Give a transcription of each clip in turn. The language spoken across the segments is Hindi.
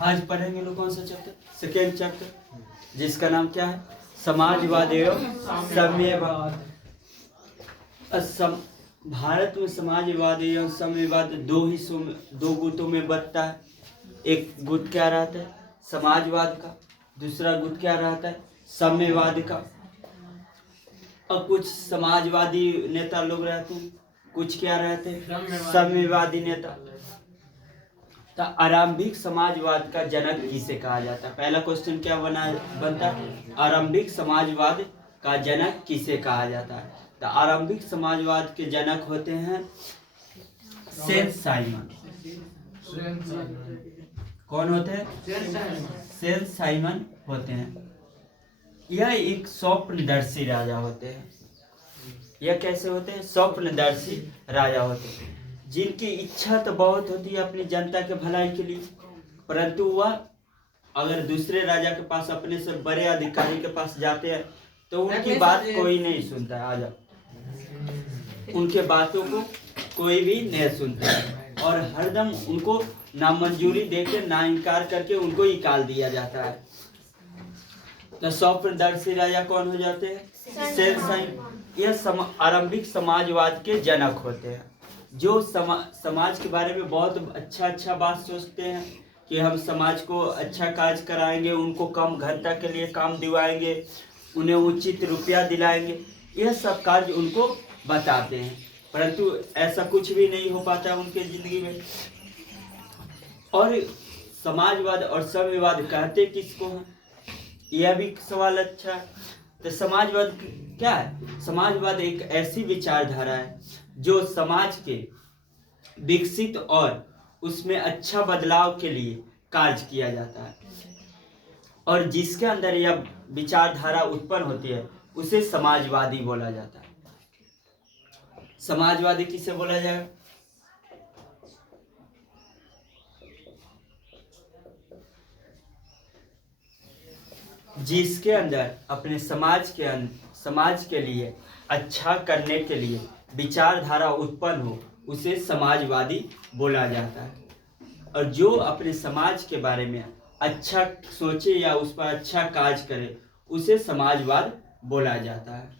आज पढ़ेंगे लोग कौन सा चैप्टर? सेकेंड चैप्टर, जिसका नाम क्या है? समाजवाद एवं साम्यवाद। भारत में समाजवाद एवं साम्यवाद दो हिस्सों में, दो गुटों में बंटता है। एक गुट क्या रहता है? समाजवाद का। दूसरा गुट क्या रहता है? साम्यवाद का। और कुछ समाजवादी नेता लोग रहते हैं, कुछ क्या रहते हैं? साम्यवादी नेता। तो आरंभिक समाजवाद का जनक किसे कहा जाता है? पहला क्वेश्चन क्या बनता है? आरंभिक समाजवाद का जनक किसे कहा जाता है? तो आरंभिक समाजवाद के जनक होते हैं सेंट साइमन। कौन होते हैं? सेंट साइमन होते हैं। यह एक स्वप्नदर्शी राजा होते हैं। यह कैसे होते हैं? स्वप्नदर्शी राजा होते हैं, जिनकी इच्छा तो बहुत होती है अपनी जनता के भलाई के लिए, परंतु वह अगर दूसरे राजा के पास, अपने से बड़े अधिकारी के पास जाते हैं तो उनकी बात कोई नहीं सुनता है। आ जाओ। उनके बातों को कोई भी नहीं सुनता है और हरदम उनको नामंजूरी देके, ना इनकार करके उनको निकाल दिया जाता है। तो स्वप्नदर्शी राजा कौन हो जाते हैं? Saint Simon. यह आरंभिक समाजवाद के जनक होते हैं, जो समाज के बारे में बहुत अच्छा बात सोचते हैं कि हम समाज को अच्छा कार्य कराएंगे, उनको कम घंटा के लिए काम दिवाएंगे, उन्हें उचित रुपया दिलाएंगे। यह सब कार्य उनको बताते हैं, परंतु ऐसा कुछ भी नहीं हो पाता उनके जिंदगी में। और समाजवाद और साम्यवाद कहते किसको हैं? यह भी सवाल अच्छा है। तो समाजवाद क्या है? समाजवाद एक ऐसी विचारधारा है जो समाज के विकसित और उसमें अच्छा बदलाव के लिए कार्य किया जाता है, और जिसके अंदर यह विचारधारा उत्पन्न होती है उसे समाजवादी बोला जाता है। समाजवादी किसे बोला जाएगा? जिसके अंदर अपने समाज के लिए अच्छा करने के लिए विचारधारा उत्पन्न हो, उसे समाजवादी बोला जाता है। और जो अपने समाज के बारे में अच्छा सोचे या उस पर अच्छा कार्य करे, उसे समाजवाद बोला जाता है।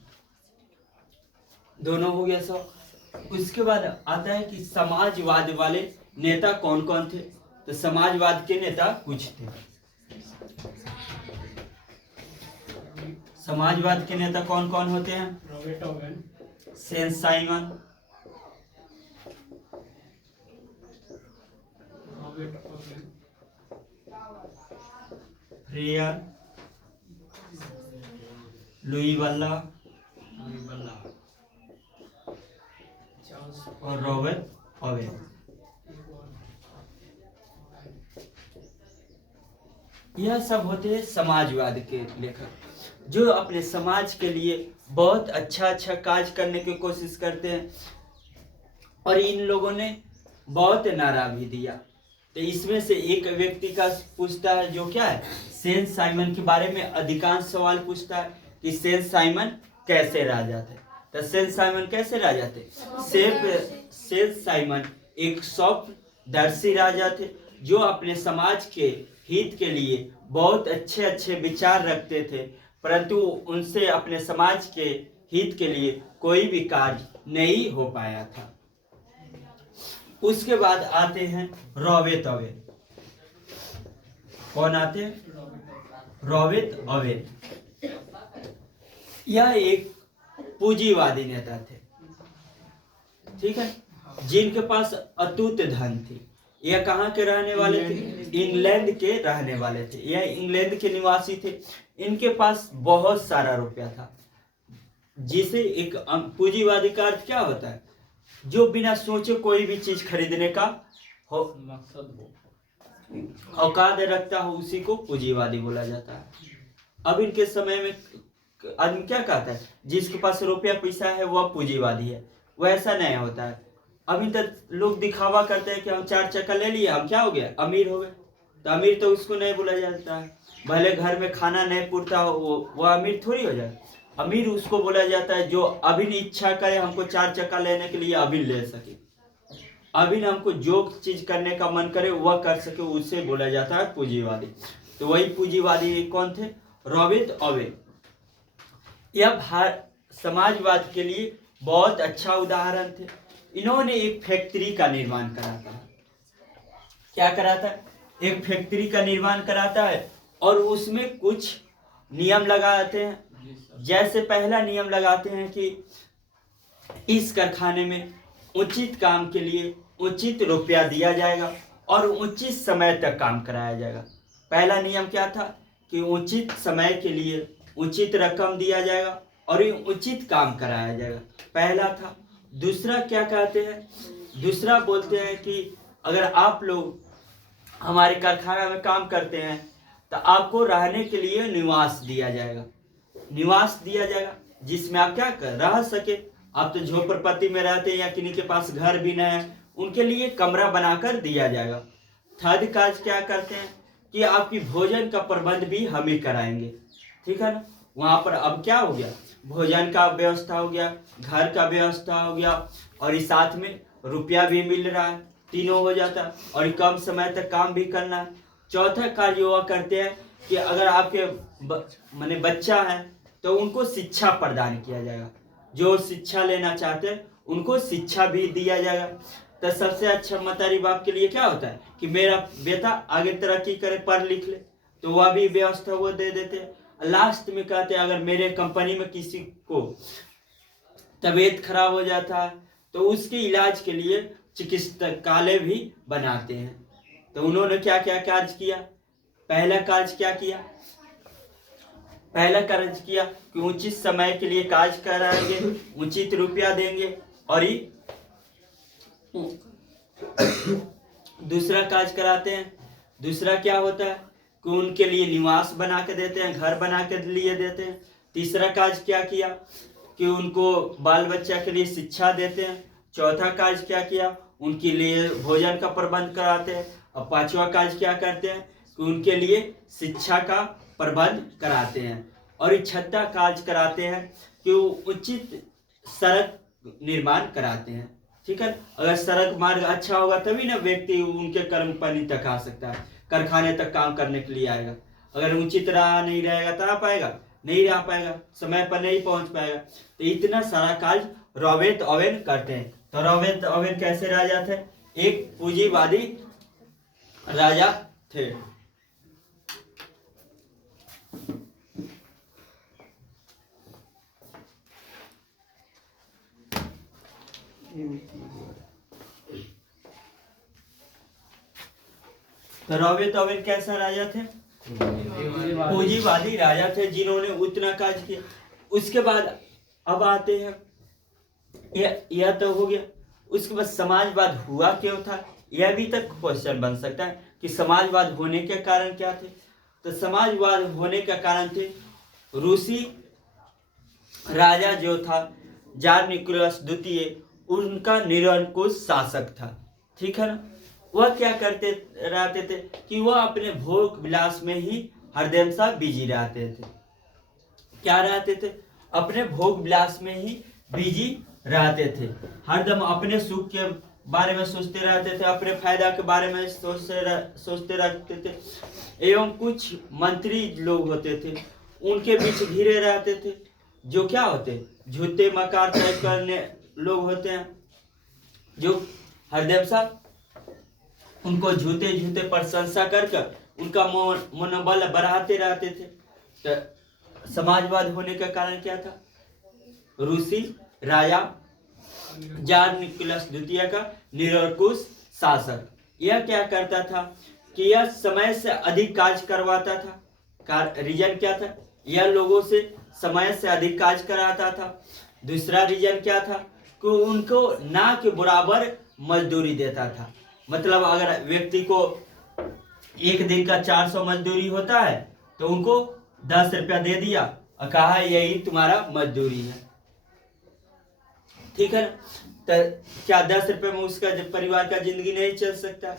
दोनों हो गया सब। उसके बाद आता है कि समाजवाद वाले नेता कौन कौन थे? तो समाजवाद के नेता कुछ थे। समाजवाद के नेता कौन कौन होते हैं? सेंट साइमन, फ्रेयर, लुई वल्ला और रॉबर्ट ओवेन। यह सब होते हैं समाजवाद के लेखक, जो अपने समाज के लिए बहुत अच्छा कार्य करने की कोशिश करते हैं। और इन लोगों ने बहुत नारा भी दिया। तो इसमें से एक व्यक्ति का पूछता है, जो क्या है? सेंट साइमन के बारे में अधिकांश सवाल पूछता है कि सेंट साइमन कैसे राजा थे। तो सेंट साइमन कैसे राजा थे? सेंट साइमन एक स्वप्नदर्शी राजा थे, जो अपने समाज के हित के लिए बहुत अच्छे विचार रखते थे, परंतु उनसे अपने समाज के हित के लिए कोई भी कार्य नहीं हो पाया था। उसके बाद आते हैं रॉबर्ट ओवेन। कौन आते हैं? Robert Owen. यह एक पूंजीवादी नेता थे, ठीक है, जिनके पास अतुत धन थी। यह कहाँ के रहने वाले थे? इंग्लैंड के रहने वाले थे। यह इंग्लैंड के निवासी थे। इनके पास बहुत सारा रुपया था, जिसे एक पूंजीवादी का अर्थ क्या होता है? जो बिना सोचे कोई भी चीज खरीदने का औकात रखता हो, उसी को पूंजीवादी बोला जाता है। अब इनके समय में आदमी क्या कहता है? जिसके पास रुपया पैसा है वह पूंजीवादी है। वैसा नहीं होता है। अभी तक लोग दिखावा करते हैं कि हम 4 चक्का ले लिए, हम क्या हो गए? अमीर हो गए। तो अमीर तो उसको नहीं बोला जाता है। भले घर में खाना नहीं पुरता हो, वो अमीर थोड़ी हो जाए। अमीर उसको बोला जाता है जो अभी इच्छा करे हमको 4 चक्का लेने के लिए अभी ले सके। अभिन्न हमको जो चीज करने का मन करे वह कर सके, उसे बोला जाता है पूंजीवादी। तो वही पूंजीवादी कौन थे? Robert Owen. यह समाजवाद के लिए बहुत अच्छा उदाहरण थे। इन्होंने एक फैक्ट्री का निर्माण करा था। क्या करा था? एक फैक्ट्री का निर्माण कराता है और उसमें कुछ नियम लगाते हैं। जैसे पहला नियम लगाते हैं कि इस कारखाने में उचित काम के लिए उचित रुपया दिया जाएगा और उचित समय तक काम कराया जाएगा। पहला नियम क्या था? कि उचित समय के लिए उचित रकम दिया जाएगा और उचित काम कराया जाएगा, पहला था। दूसरा क्या कहते हैं? दूसरा बोलते हैं कि अगर आप लोग हमारे कारखाना में काम करते हैं तो आपको रहने के लिए निवास दिया जाएगा, निवास दिया जाएगा जिसमें आप क्या कर रह सके। आप तो झोपड़पट्टी में रहते हैं या किन्हीं के पास घर भी नहीं है, उनके लिए कमरा बनाकर दिया जाएगा। थर्ड कार्य क्या करते हैं कि आपकी भोजन का प्रबंध भी हम ही कराएंगे, ठीक है ना। वहाँ पर अब क्या हो गया? भोजन का व्यवस्था हो गया, घर का व्यवस्था हो गया और इस साथ में रुपया भी मिल रहा है, तीनों हो जाता है और कम समय तक काम भी करना है। चौथा कार्य वह करते हैं कि अगर आपके माने बच्चा है तो उनको शिक्षा प्रदान किया जाएगा। जो शिक्षा लेना चाहते हैं उनको शिक्षा भी दिया जाएगा। तो सबसे अच्छा मतारी बाप के लिए क्या होता है कि मेरा बेटा आगे तरक्की करे, पढ़ लिख ले, तो वह भी व्यवस्था वो दे देते हैं। लास्ट में कहते हैं अगर मेरे कंपनी में किसी को तबीयत खराब हो जाता है तो उसके इलाज के लिए चिकित्सालय भी बनाते हैं। तो उन्होंने क्या क्या कार्य किया? पहला कार्य क्या किया? पहला कार्य किया कि उचित समय के लिए कार्य कराएंगे, उचित रुपया देंगे और दूसरा कार्य कराते हैं। दूसरा क्या होता है कि उनके लिए निवास बना के देते हैं, घर बना के लिए देते हैं। तीसरा कार्य क्या किया कि उनको बाल बच्चा के लिए शिक्षा देते हैं। चौथा कार्य क्या किया? उनके लिए भोजन का प्रबंध कराते हैं। और पांचवा कार्य क्या करते हैं कि उनके लिए शिक्षा का प्रबंध कराते हैं। और छठा कार्य कराते हैं कि उचित सड़क निर्माण कराते हैं, ठीक है। अगर सड़क मार्ग अच्छा होगा तभी ना व्यक्ति उनके कंपनी तक आ सकता है, कारखाने तक काम करने के लिए आएगा। अगर उचित राह नहीं रहेगा तो आ पाएगा? नहीं रह पाएगा, समय पर नहीं पहुंच पाएगा। तो इतना सारा कार्य रॉबर्ट ओवेन करते हैं। तो रॉबर्ट ओवेन कैसे राजा थे? एक पूंजीवादी राजा थे। तो रॉबर्ट ओवेन कैसा राजा थे? पूंजीवादी राजा थे जिन्होंने उतना कार्य किया। उसके बाद अब आते हैं, यह तो हो गया। उसके बाद समाजवाद हुआ क्यों था? यह भी तक क्वेश्चन बन सकता है कि समाजवाद होने के कारण क्या थे। तो समाजवाद होने का कारण थे रूसी राजा जो था जार निकोलस द्वितीय, उनका निरंकुश शासक था, ठीक है ना। वह क्या करते रहते थे कि वह अपने भोग विलास में ही हरदम बिजी रहते थे। क्या रहते थे? अपने भोग विलास में ही बिजी रहते थे। हरदम अपने सुख के बारे में सोचते रहते थे, अपने फायदा के बारे में सोचते रहते थे। एवं कुछ मंत्री लोग होते थे, उनके बीच घिरे रहते थे, जो क्या होते? झूठे मकार तय करने लोग होते हैं, जो हरदम उनको झूठे झूठे प्रशंसा कर उनका मनोबल बढ़ाते रहते थे। तो समाजवाद होने का कारण क्या था? रूसी राजा जार निकोलस द्वितीय का निरंकुश शासक। यह क्या करता था कि यह समय से अधिक कार्य करवाता था। रीजन क्या था? यह लोगों से समय से अधिक कार्य कराता था। दूसरा रीजन क्या था कि उनको ना के बराबर मजदूरी देता था। मतलब अगर व्यक्ति को एक दिन का 400 मजदूरी होता है तो उनको 10 रुपया दे दिया और कहा यही तुम्हारा मजदूरी है, ठीक है ना। तो क्या 10 रुपये में उसका परिवार का जिंदगी नहीं चल सकता?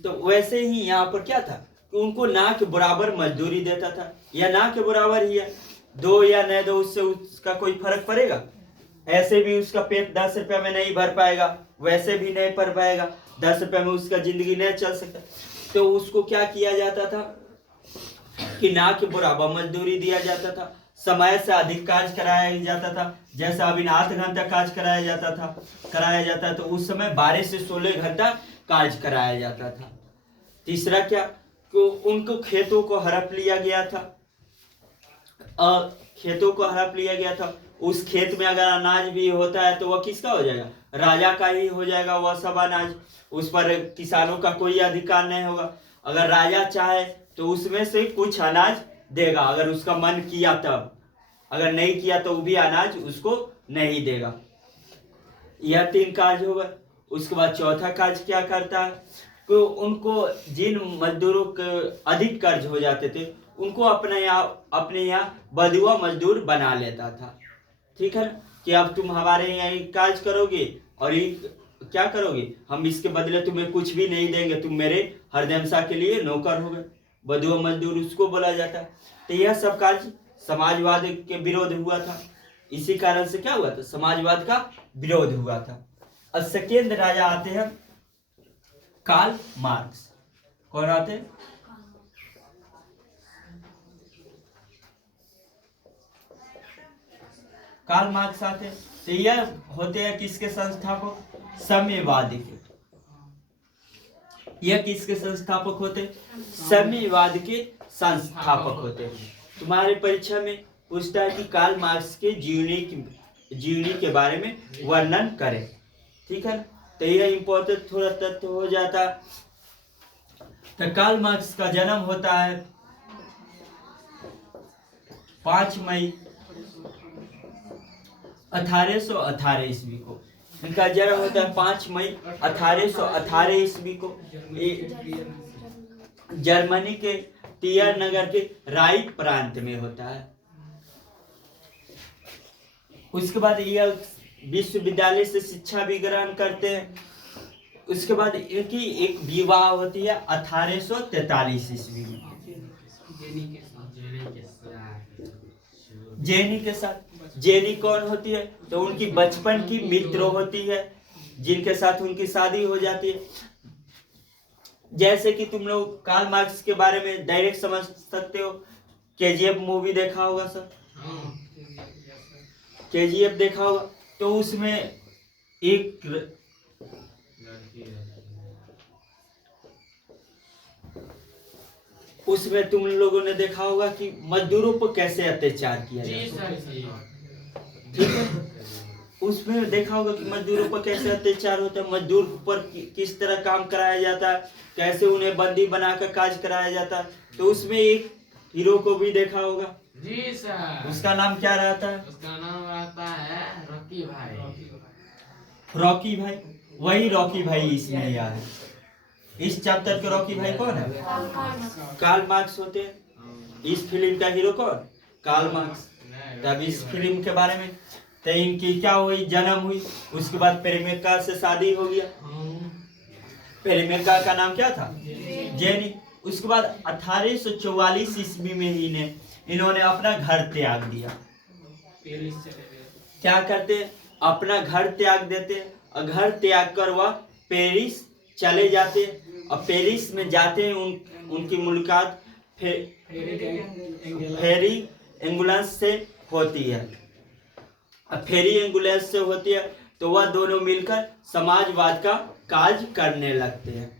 तो वैसे ही यहाँ पर क्या था कि उनको ना के बराबर मजदूरी देता था। या ना के बराबर ही है, दो या न दो, उससे उसका कोई फर्क पड़ेगा? ऐसे भी उसका पेट 10 रुपये में नहीं भर पाएगा, वैसे भी नहीं पढ़ पाएगा, 10 रुपये में उसका जिंदगी नहीं चल सकता। तो उसको क्या किया जाता था कि ना के बराबर मजदूरी दिया जाता था, समय से अधिक कार्य कराया जाता था। जैसे अभी 8 घंटा कार्य कराया जाता तो उस समय 12 से 16 घंटा कार्य कराया जाता था। तीसरा क्या, कि उनको खेतों को हड़प लिया गया था। खेतों को हड़प लिया गया था। उस खेत में अगर अनाज भी होता है तो वह किसका हो जाएगा? राजा का ही हो जाएगा वह सब अनाज। उस पर किसानों का कोई अधिकार नहीं होगा। अगर राजा चाहे तो उसमें से कुछ अनाज देगा, अगर उसका मन किया तब। अगर नहीं किया तो वो भी अनाज उसको नहीं देगा। यह 3 कार्य होगा। उसके बाद चौथा कार्य क्या करता है कि उनको जिन मजदूरों के अधिक कर्ज हो जाते थे उनको अपने यहाँ बंधुआ मजदूर बना लेता था। ठीक है, कि अब तुम हमारे यहाँ कार्य करोगे और ये क्या करोगे, हम इसके बदले तुम्हें कुछ भी नहीं देंगे, तुम मेरे हरदमशा के लिए नौकर हो गए। बंधुआ मजदूर उसको बोला जाता है। तो यह सब कार्य समाजवाद के विरोध हुआ था। इसी कारण से क्या हुआ था, समाजवाद का विरोध हुआ था। अब सेकेंड राजा आते हैं कार्ल मार्क्स। कौन आते हैं? कार्ल मार्क्स आते हैं। तो यह होते हैं किसके संस्थापक? साम्यवाद के। यह किसके संस्थापक होते? साम्यवाद के संस्थापक होते हैं। तुम्हारे परीक्षा में पूछता है कि कार्ल मार्क्स के जीवनी के बारे में वर्णन करें। ठीक है, तो यह इंपॉर्टेंट थोड़ा तथ्य हो जाता। तो कार्ल मार्क्स का जन्म होता है 5 मई 1818 ईस्वी को। इनका जन्म होता है 5 मई 1818 ईस्वी को। जर्मनी के टियर नगर के राइट प्रांत में होता है। उसके बाद यह विश्वविद्यालय से शिक्षा भी ग्रहण करते हैं। उसके बाद इनकी एक विवाह होती है 1843 ईस्वी में जेनी के साथ। जेनी कौन होती है? तो उनकी बचपन की मित्र होती है जिनके साथ उनकी शादी हो जाती है। जैसे कि तुम लोग कार्ल मार्क्स के बारे में डायरेक्ट समझ सकते हो। केजीएफ मूवी देखा होगा सर? केजीएफ देखा होगा, तो उसमें एक उसमें तुम लोगों ने देखा होगा कि मजदूरों पर कैसे अत्याचार किया जाता है। ठीक है, उसमें देखा होगा कि मजदूरों पर कैसे अत्याचार होता है, मजदूर पर किस तरह काम कराया जाता है, कैसे उन्हें बंदी बनाकर कार्य कराया जाता है। तो उसमें एक हीरो को भी देखा होगा। जी सर। उसका नाम क्या रहता है? उसका नाम रहता है रॉकी भाई। रॉकी भाई, वही रॉकी भाई इसमें यह है। इस चैप्टर के रॉकी भाई कौन है? कार्ल मार्क्स होते हैं। इस फिल्म का हीरो कौन? Karl Marx. तब इस फिल्म के बारे में तो इनकी क्या हुई, जन्म हुई। उसके बाद प्रेमिका से शादी हो गया। प्रेमिका का नाम क्या था? जेनी। उसके बाद 1844 ईस्वी में ही इन्होंने अपना घर त्याग दिया। क्या करते? अपना घर त्याग देते और घर त्याग कर वह पेरिस चले जाते। और पेरिस में जाते हैं उनकी मुलाकात फेरी एंगुलेंस से होती है। फेरी एंगुलेंस से होती है तो वह दोनों मिलकर समाजवाद का कार्य करने लगते हैं।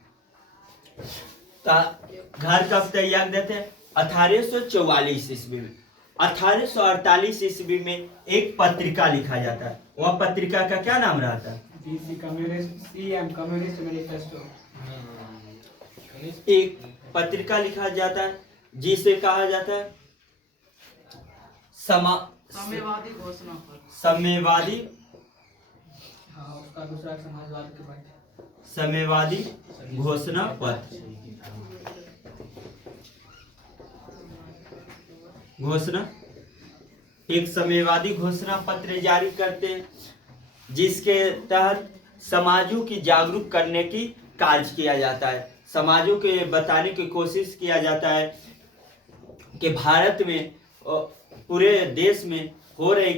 घर कब त्याग देते हैं? 1844 ईस्वी में। 1848 ईस्वी में एक पत्रिका लिखा जाता है। वह पत्रिका का क्या नाम रहता है? एक पत्रिका लिखा जाता है जिसे कहा जाता है साम्यवादी घोषणा पत्र। साम्यवादी, उसका दूसरा समाजवाद के बाद साम्यवादी घोषणा पत्र। एक साम्यवादी घोषणा पत्र जारी करते हैं जिसके तहत समाजों की जागरूक करने की कार्य किया जाता है। समाजों के बताने की कोशिश किया जाता है कि भारत में पूरे देश में हो रहे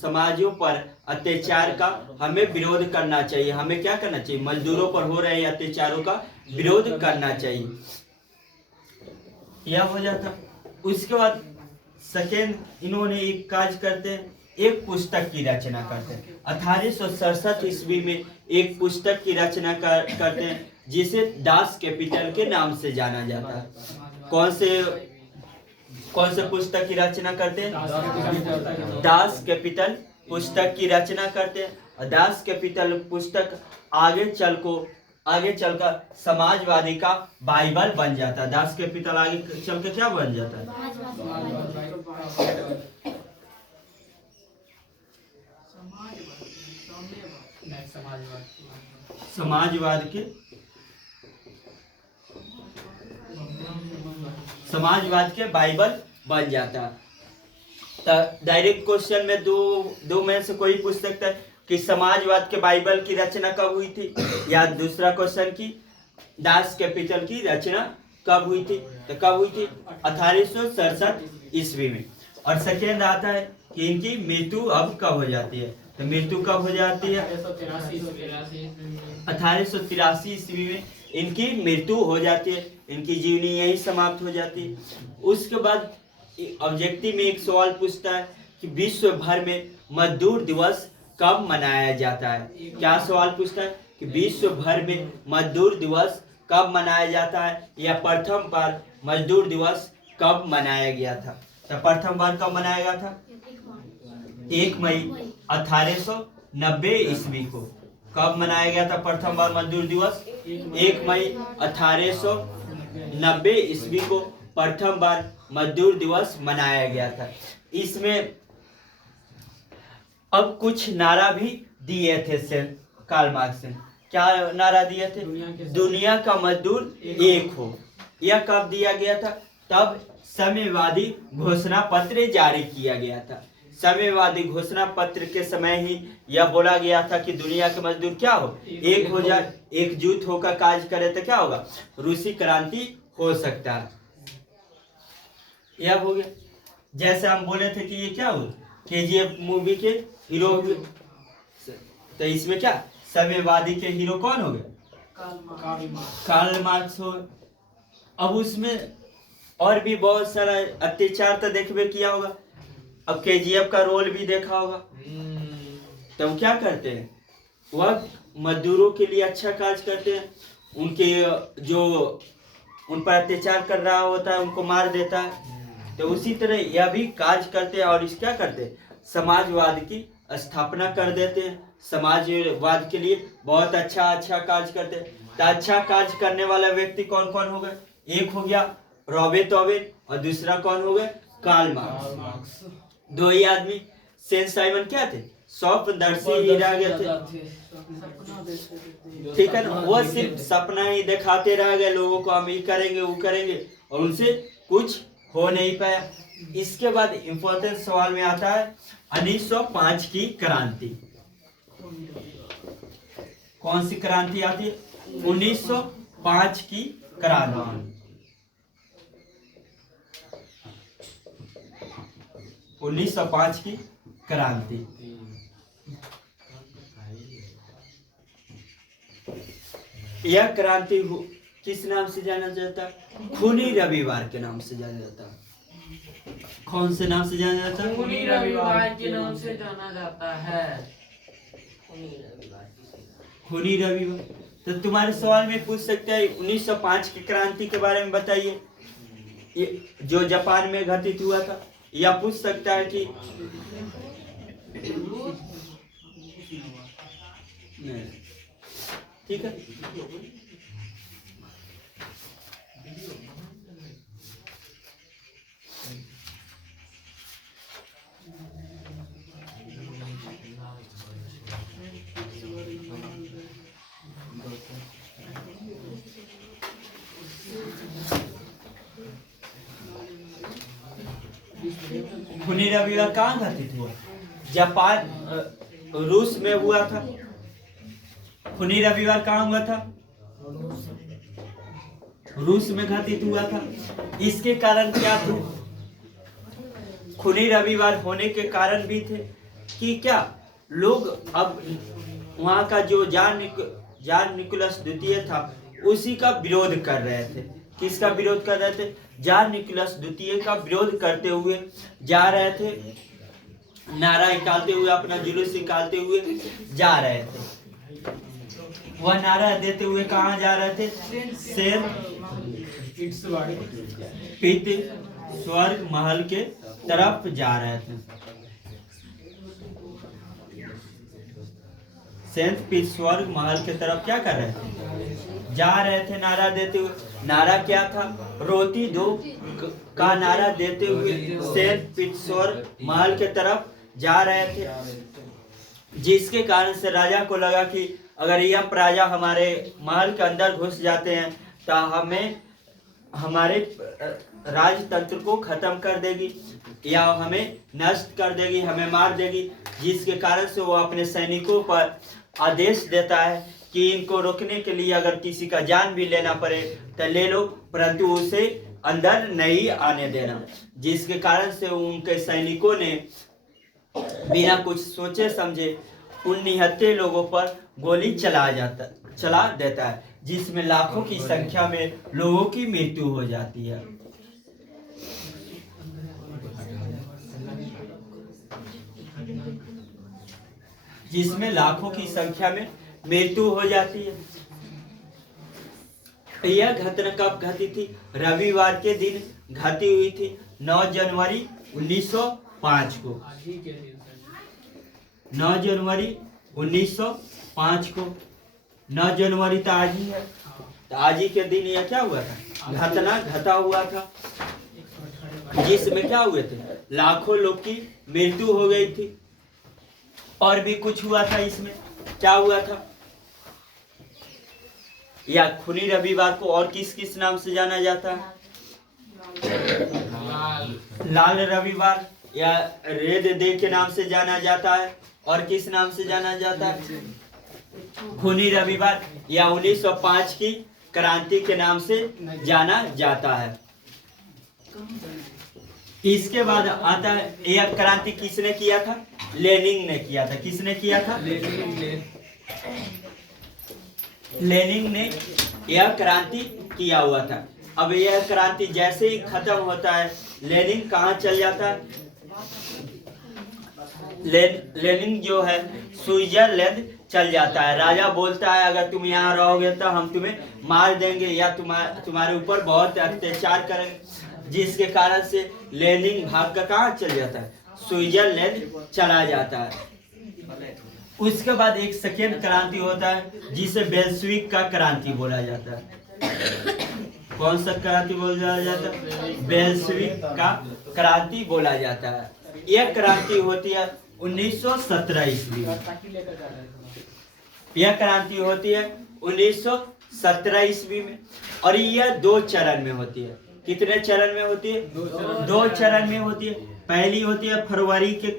समाजों पर अत्याचार का हमें विरोध करना चाहिए। हमें क्या करना चाहिए? मजदूरों पर हो रहे अत्याचारों का विरोध करना चाहिए। यह हो जाता। उसके बाद सेकेंड इन्होंने एक काज करते हैं, एक पुस्तक की रचना करते हैं। 1867 ईस्वी में एक पुस्तक की रचना करते हैं जिसे दास कैपिटल के नाम से जाना जाता है। कौन से पुस्तक की रचना करते हैं? दास कैपिटल पुस्तक की रचना करते हैं। और दास कैपिटल पुस्तक आगे चलकर समाजवादी का बाइबल बन जाता है। दास कैपिटल आगे चल के क्या बन जाता है? समाजवाद के बाइबल बन जाता। तो डायरेक्ट क्वेश्चन में दो में से कोई पूछ सकता है कि समाजवाद के बाइबल की रचना कब हुई थी, या दूसरा क्वेश्चन की दास कैपिटल की रचना कब हुई थी। तो कब हुई थी? 1867 ईस्वी में। और सेकेंड आता है कि इनकी मृत्यु अब कब हो जाती है। तो मृत्यु कब हो जाती है? 1883 ईस्वी में इनकी मृत्यु हो जाती है। इनकी जीवनी यही समाप्त हो जाती है। उसके बाद ऑब्जेक्टिव में एक सवाल पूछता है कि विश्व भर में मजदूर दिवस कब मनाया जाता है। क्या सवाल पूछता है कि विश्व भर में मजदूर दिवस कब मनाया जाता है, या प्रथम बार मजदूर दिवस कब मनाया गया था। तो प्रथम बार कब मनाया गया था? 1 मई 1890 ईस्वी को। कब मनाया गया था प्रथम बार मजदूर दिवस? 1 मई 1890 ईस्वी को प्रथम बार मजदूर दिवस मनाया गया था। इसमें अब कुछ नारा भी दिए थे कार्ल मार्क्स ने। क्या नारा दिए थे? दुनिया का मजदूर एक हो। यह कब दिया गया था? तब साम्यवादी घोषणा पत्र जारी किया गया था। साम्यवादी घोषणा पत्र के समय ही यह बोला गया था कि दुनिया के मजदूर क्या हो, एक हो जाए, एकजुट होकर कार्य करे तो क्या होगा, रूसी क्रांति हो सकता है। यह हो गया। जैसे हम बोले थे कि ये क्या हो, केजीएफ मूवी के हीरो हुए, तो इसमें क्या साम्यवादी के हीरो कौन हो गए? कार्ल मार्क्स हो। अब उसमें और भी बहुत सारा अत्याचार तो देखबे किया होगा। अब केजीएफ का रोल भी देखा होगा। तो वो क्या करते हैं, वह मजदूरों के लिए अच्छा कार्य करते हैं। उनके जो उन पर अत्याचार कर रहा होता है उनको मार देता है। तो उसी तरह यह भी कार्य करते हैं और इस क्या करते हैं, समाजवाद की स्थापना कर देते हैं। समाजवाद के लिए बहुत अच्छा कार्य करते हैं। तो अच्छा कार्य करने वाला व्यक्ति कौन कौन हो गए? एक हो गया रॉबर्ट ओवेन और दूसरा कौन हो गए? Karl Marx. दो ही आदमी। सेंट साइमन क्या थे? स्वप्नदर्शी ही रह गए थे। ठीक है ना, वो सिर्फ सपना ही दिखाते रह गए लोगों को, हम ये करेंगे वो करेंगे, और उनसे कुछ हो नहीं पाया। इसके बाद इंपॉर्टेंट सवाल में आता है 1905 की क्रांति। कौन सी क्रांति आती है? 1905 की क्रांति। 1905 की क्रांति। यह क्रांति किस नाम से जाना जाता है? खूनी रविवार के नाम से जाना जाता है। कौन से नाम से जाना जाता है? खूनी रविवार के नाम से जाना जाता है। खूनी रविवार। तो तुम्हारे सवाल में पूछ सकते हैं 1905 की क्रांति के बारे में बताइए, ये जो जापान में घटित हुआ था। या पूछ सकता है कि ठीक है, खूनी रविवार कहाँ घटित हुआ? जापान रूस में हुआ था। खूनी रविवार कहाँ हुआ था? रूस में घटित हुआ था। इसके कारण क्या था? खूनी रविवार होने के कारण भी थे कि क्या लोग अब वहाँ का जो जान निकोलस द्वितीय था उसी का विरोध कर रहे थे। किसका विरोध कर रहे थे? जान निकोलस द्वितीय का विरोध करते हुए जा रहे थे, नारा निकालते हुए, अपना जुलूस निकालते हुए जा रहे थे। वह नारा देते हुए कहाँ जा रहे थे? सेंट पीटर्सबर्ग महल के तरफ जा रहे थे। सेंट पीटर्सबर्ग महल के तरफ क्या कर रहे थे? जा रहे थे नारा देते हुए। नारा क्या था? रोटी दो का नारा देते हुए सेंट पीटर्सबर्ग महल के तरफ जा रहे थे, जिसके कारण से राजा को लगा कि अगर यह प्रजा हमारे महल के अंदर घुस जाते हैं तो हमें हमारे राजतंत्र को खत्म कर देगी या हमें नष्ट कर देगी, हमें मार देगी। जिसके कारण से वो अपने सैनिकों पर आदेश देता है कि इनको रोकने के लिए अगर किसी का जान भी लेना पड़े तो ले लो, परंतु उसे अंदर नहीं आने देना। जिसके कारण से उनके सैनिकों ने बिना कुछ सोचे समझे उन निहत्थे लोगों पर गोली चला देता है, जिसमें लाखों की संख्या में लोगों की मृत्यु हो जाती है। जिसमें लाखों की संख्या में मृत्यु हो जाती है। यह घटना कब घटी थी? रविवार के दिन घटी हुई थी, 9 जनवरी 1905 को। 9 जनवरी 1905 को। 9 जनवरी तो आज ही है। तो आज ही के दिन यह क्या हुआ था? घटना घटा हुआ था, जिसमें क्या हुए थे? लाखों लोग की मृत्यु हो गई थी। और भी कुछ हुआ था इसमें। क्या हुआ था? या खूनी रविवार को और किस किस नाम से जाना जाता है? लाल रविवार या रेड डे के नाम से जाना जाता है। और किस नाम से जाना जाता है? खूनी रविवार या 1905 की क्रांति के नाम से जाना जाता है। इसके बाद आता है, यह क्रांति किसने किया था? लेनिन ने किया था। किसने किया था? लेनिन ने यह क्रांति किया हुआ था। अब यह क्रांति जैसे ही खत्म होता है, लेनिन कहाँ चल जाता है? लेनिन जो है स्विट्जरलैंड चल जाता है। राजा बोलता है अगर तुम यहाँ रहोगे तो हम तुम्हें मार देंगे या तुम्हारे ऊपर बहुत अत्याचार करेंगे। जिसके कारण से लेनिन भाग कर कहाँ चल जाता है? स्विट्जरलैंड चला जाता है। उसके बाद एक सेकेंड क्रांति होता है जिसे बेल्शविक का क्रांति बोला जाता है। कौन सा क्रांति बोला जाता है? बेल्शविक का क्रांति बोला जाता है। यह क्रांति होती है 1917 ईस्वी में। यह क्रांति होती है 1917 ईस्वी में और यह 2 चरण में होती है। कितने चरण में होती है? 2 चरण में होती है। पहली होती है फरवरी की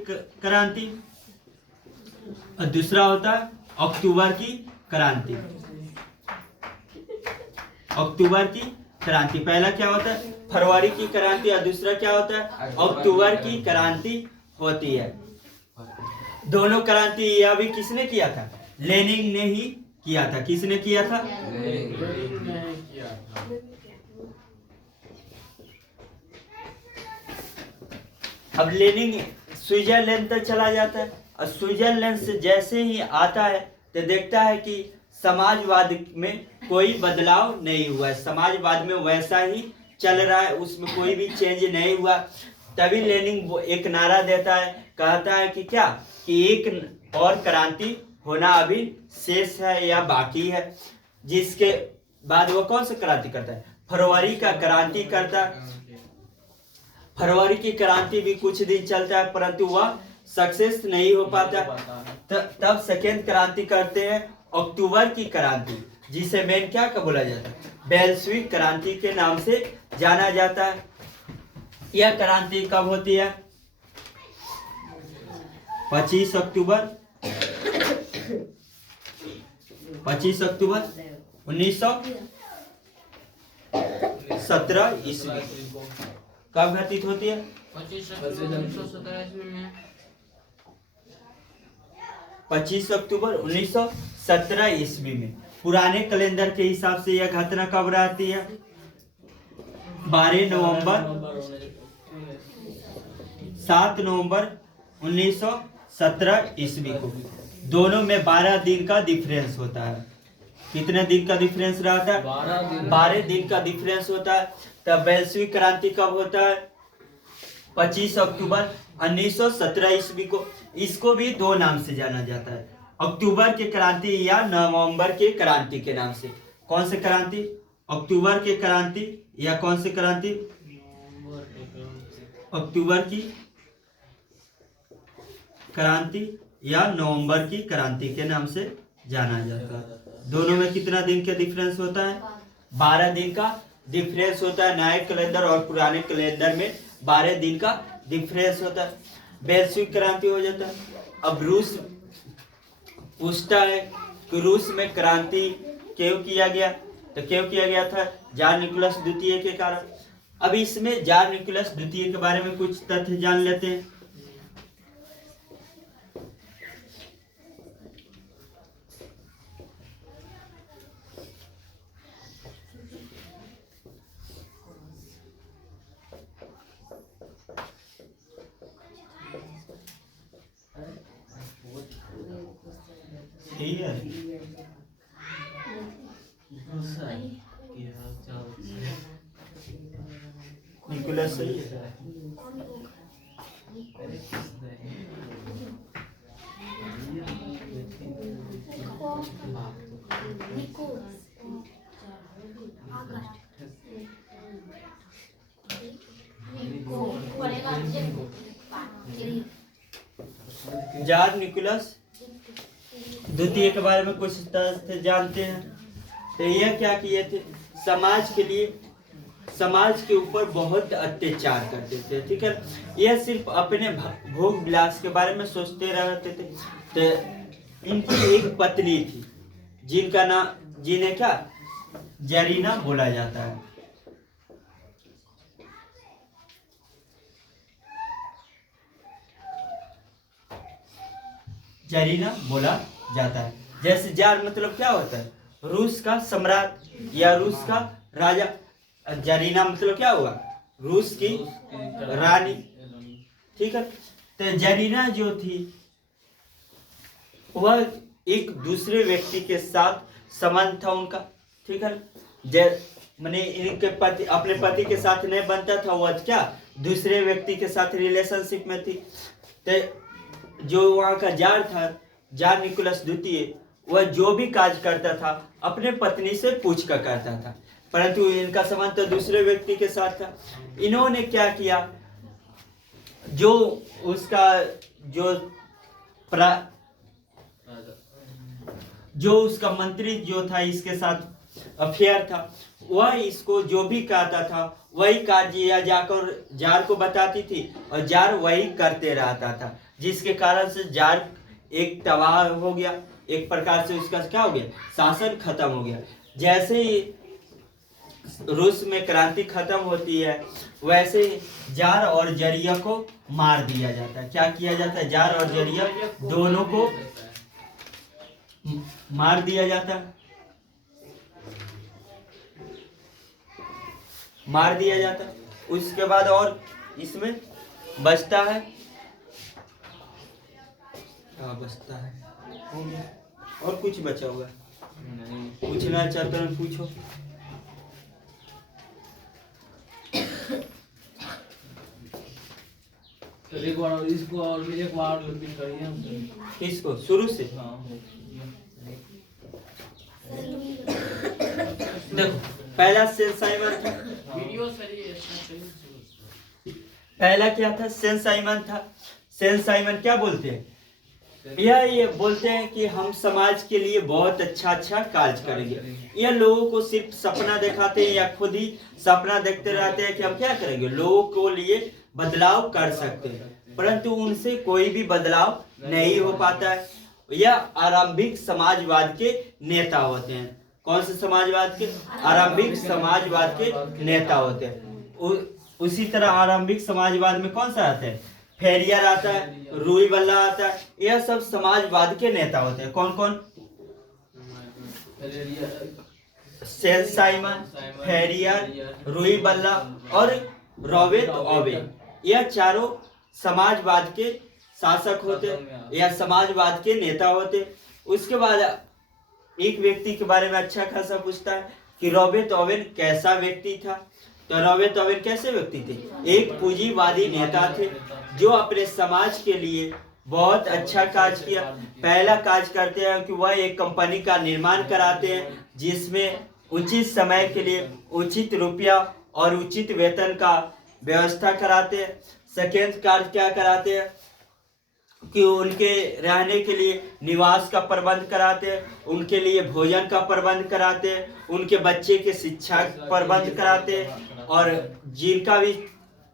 क्रांति और दूसरा होता है अक्टूबर की क्रांति। अक्टूबर की क्रांति। पहला क्या होता है? फरवरी की क्रांति और दूसरा क्या होता है? अक्टूबर की क्रांति होती है। दोनों क्रांति यह भी किसने किया था? लेनिन ने ही किया था। किसने किया था? अब लेनिन स्विट्जरलैंड तक चला जाता है और स्विट्जरलैंड से जैसे ही आता है तो देखता है कि समाजवाद में कोई बदलाव नहीं हुआ है। समाजवाद में वैसा ही चल रहा है, उसमें कोई भी चेंज नहीं हुआ। तभी लेनिन एक नारा देता है, कहता है कि क्या कि एक और क्रांति होना अभी शेष है या बाकी है। जिसके बाद वो कौन सा क्रांति करता है? फरवरी का क्रांति करता है। फरवरी की क्रांति भी कुछ दिन चलता है परंतु वह सक्सेस नहीं हो पाता। तब सेकेंड क्रांति करते हैं अक्टूबर की क्रांति, जिसे मेन क्या का बोला जाता है? बेल्शविक क्रांति के नाम से जाना जाता है। यह क्रांति कब होती है? 25 अक्टूबर 1917 ईस्वी। कब घटित होती है? 25 अक्टूबर 1917 ईस्वी में। 25 अक्टूबर 1917 ईस्वी में। पुराने कैलेंडर के हिसाब से यह घटना कब रहती है? 12 नवंबर 7 नवंबर 1917 ईस्वी को। दोनों में 12 दिन का डिफरेंस होता है। कितने दिन का डिफरेंस रहता है? 12 दिन का डिफरेंस होता है। तब वैश्विक क्रांति कब होता है? 25 अक्टूबर 1917 ईस्वी को। इसको भी दो नाम से जाना जाता है, अक्टूबर की क्रांति या नवंबर के क्रांति के नाम से। कौन से क्रांति? अक्टूबर की क्रांति या कौन सी क्रांति? अक्टूबर की क्रांति या नवंबर की क्रांति के नाम से जाना जाता है। दोनों में कितना दिन का डिफरेंस होता है? 12 दिन का डिफरेंस होता है। नए कैलेंडर और पुराने कैलेंडर में 12 दिन का डिफरेंस होता है। वैश्विक क्रांति हो जाता है। अब रूस पूछता है कि रूस में क्रांति क्यों किया गया? तो क्यों किया गया था? जार निकोलस द्वितीय के कारण। अब इसमें जार निकोलस द्वितीय के बारे में कुछ तथ्य जान लेते हैं। ठीक है, निकोलस सही है। जार निकोलस द्वितीय के बारे में कुछ तथ्य जानते हैं। तो यह क्या किए थे? समाज के लिए, समाज के ऊपर बहुत अत्याचार करते थे। ठीक है, यह सिर्फ अपने भोग विलास के बारे में सोचते रहते थे। तो इनकी एक पत्नी थी जिनका नाम, जिन्हें क्या जरीना बोला जाता है। जरीना बोला जाता है। जैसे जार मतलब क्या होता है? रूस का सम्राट या रूस का राजा। जरीना मतलब क्या हुआ? रूस की रानी। ठीक है, तो जरीना जो थी वह एक दूसरे व्यक्ति के साथ संबंध था उनका। ठीक है, मैंने इनके पति, अपने पति के साथ नहीं बनता था, वह क्या दूसरे व्यक्ति के साथ रिलेशनशिप में थी। तो जो वहाँ का जार था, जार निकोलस द्वितीय, वह जो भी काज करता था अपने पत्नी से पूछ कर करता था, परंतु इनका संबंध तो दूसरे व्यक्ति के साथ था। इन्होंने क्या किया? जो उसका जो उसका मंत्री जो था, इसके साथ अफेयर था, वह इसको जो भी कहता था वही कार्य या जाकर जार को बताती थी और जार वही करते रहता था, जिसके कारण से जार एक तबाह हो गया। एक प्रकार से उसका क्या हो गया? शासन खत्म हो गया। जैसे ही रूस में क्रांति खत्म होती है, वैसे ही जार और जरिया को मार दिया जाता है। क्या किया जाता है? जार और जरिया दोनों को मार दिया जाता है। मार दिया जाता है। उसके बाद और इसमें बचता है, बचता है, हो गया। और कुछ बचा हुआ? पूछना चाहते हैं, पूछो। तो एक बार इसको और एक बार रिपीट करिए। किसको? शुरू से? देखो, पहला सेंट साइमन था। वीडियो सही। पहला क्या था? सेंट साइमन था। सेंट साइमन क्या बोलते हैं? ये बोलते हैं कि हम समाज के लिए बहुत अच्छा कार्य करेंगे। यह लोगों को सिर्फ सपना दिखाते हैं या खुद ही सपना देखते रहते हैं कि हम क्या करेंगे, लोगों को लिए बदलाव कर सकते हैं, परंतु उनसे कोई भी बदलाव नहीं हो पाता है। यह आरंभिक समाजवाद के नेता होते हैं। कौन से समाजवाद के? आरंभिक समाजवाद के नेता होते हैं। उसी तरह आरंभिक समाजवाद में कौन सा आता है? फेरियर आता है, रूई बल्ला आता है। यह सब समाजवाद के नेता होते हैं। कौन कौन? सेल साइमन, फेरियर, रूई बल्ला और रॉबर्ट ओवेन। यह चारों समाजवाद के शासक होते, या समाजवाद के नेता होते। उसके बाद एक व्यक्ति के बारे में अच्छा खासा पूछता है कि रॉबर्ट ओवेन कैसा व्यक्ति था। तो रॉबर्ट ओवेन कैसे व्यक्ति थे? एक पूंजीवादी नेता थे जो अपने समाज के लिए बहुत अच्छा काज किया। पहला काज करते हैं कि वह एक कंपनी का निर्माण कराते हैं जिसमें उचित समय के लिए उचित रुपया और उचित वेतन का व्यवस्था कराते हैं। सेकेंड कार्य क्या कराते हैं कि उनके रहने के लिए निवास का प्रबंध कराते हैं, उनके लिए भोजन का प्रबंध कराते हैं, उनके बच्चे के शिक्षा प्रबंध कराते हैं, और जिनका भी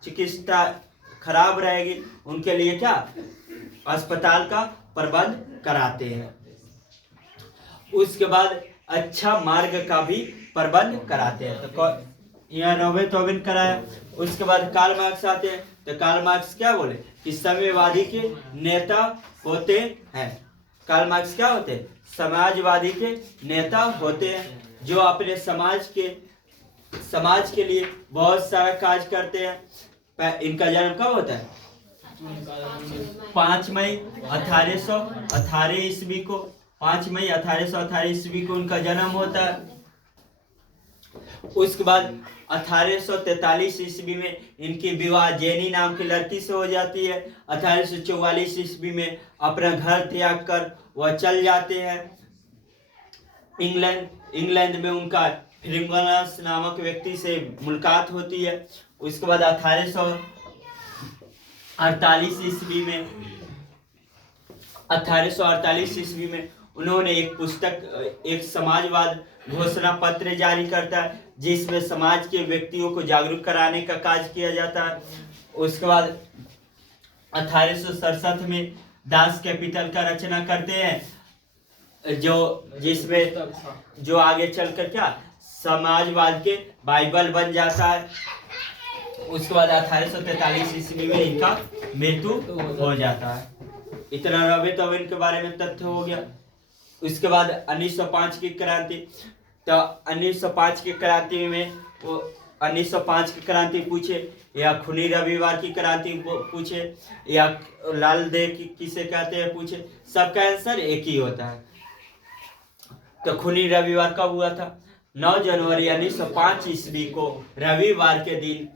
चिकित्सा खराब रहेगी उनके लिए क्या अस्पताल का प्रबंध कराते हैं। उसके बाद अच्छा मार्ग का भी प्रबंध कराते हैं। तो यह रॉबर्ट ओवेन कराया। उसके बाद कार्ल मार्क्स आते हैं। तो कार्ल मार्क्स क्या बोले कि साम्यवादी के नेता होते हैं। कार्ल मार्क्स क्या होते हैं? समाजवादी के नेता होते हैं जो अपने समाज के लिए बहुत सारा कार्य करते हैं। इनका जन्म कब होता है? 5 मई 1818 ईस्वी को। 5 मई 1818 ईस्वी को उनका जन्म होता है। उसके बाद 1843 ईस्वी में इनकी विवाह जेनी नाम की लड़की से हो जाती है। 1844 ईस्वी में अपना घर त्याग कर वह चल जाते हैं इंग्लैंड में उनका फ्रिंगलस नामक व्यक्ति से मुलाकात होती है। उसके बाद 1848 ईस्वी में उन्होंने एक पुस्तक, एक समाजवाद घोषणा पत्र जारी करता है जिसमें समाज के व्यक्तियों को जागरूक कराने का कार्य किया जाता है। उसके बाद 1867 में दास कैपिटल का रचना करते हैं जिसमें जो आगे चलकर क्या समाजवाद के बाइबल बन जाता है। उसके बाद 1843 ईस्वी में इनका मृत्यु हो जाता है। इतना रॉबर्ट ओवेन के बारे में तथ्य हो गया। उसके बाद 1905 की क्रांति। तो 1905 की क्रांति में वो 1905 की क्रांति पूछे या खूनी रविवार की क्रांति पूछे या लाल देह किसे कहते हैं पूछे, सबका आंसर एक ही होता है। तो खूनी रविवार कब हुआ था? 9 जनवरी 1905 ईस्वी को रविवार के दिन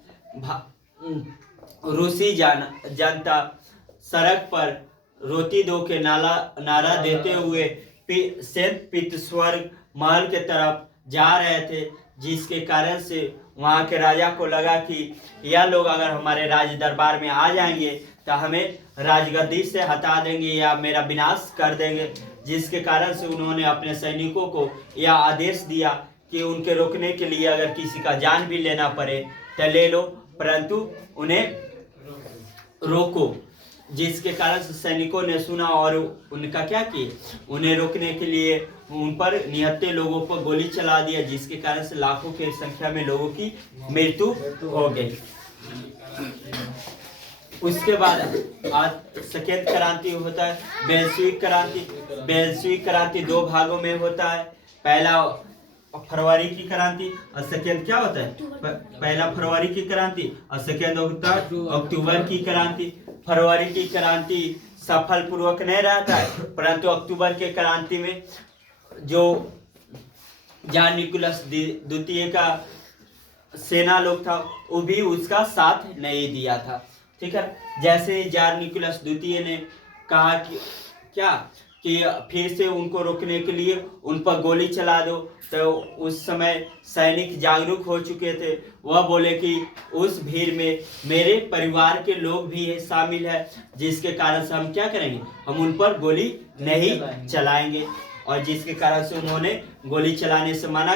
रूसी जनता सड़क पर रोटी दो के नारा देते हुए सेंट पीटर्सबर्ग महल के तरफ जा रहे थे, जिसके कारण से वहाँ के राजा को लगा कि यह लोग अगर हमारे राज दरबार में आ जाएंगे तो हमें राजगद्दी से हटा देंगे या मेरा विनाश कर देंगे। जिसके कारण से उन्होंने अपने सैनिकों को यह आदेश दिया कि उनके रोकने के लिए अगर किसी का जान भी लेना पड़े तो ले लो, परंतु उन्हें रोको। जिसके कारण से सैनिकों ने सुना और उनका क्या किए, उन्हें रोकने के लिए उन पर निहत्थे लोगों पर गोली चला दिया, जिसके कारण से लाखों की संख्या में लोगों की मृत्यु हो गई। उसके बाद आज सेकेंड क्रांति होता है बेल्शेविक क्रांति। बेल्शेविक क्रांति 2 भागों में होता है। पहला फरवरी की क्रांति और सेकेंड क्या होता है? पहला फरवरी की क्रांति और सेकेंड होता है अक्टूबर की क्रांति। फरवरी की क्रांति सफल पूर्वक नहीं रहता है, परंतु अक्टूबर के क्रांति में जो जॉन निकोलस द्वितीय का सेना लोग था वो भी उसका साथ नहीं दिया था। ठीक है, जैसे ही जॉन निकोलस द्वितीय ने कहा कि फिर से उनको रोकने के लिए उन पर गोली चला दो, तो उस समय सैनिक जागरूक हो चुके थे। वह बोले कि उस भीड़ में मेरे परिवार के लोग भी शामिल है, जिसके कारण से हम क्या करेंगे, हम उन पर गोली नहीं चलाएंगे। और जिसके कारण से उन्होंने गोली चलाने से मना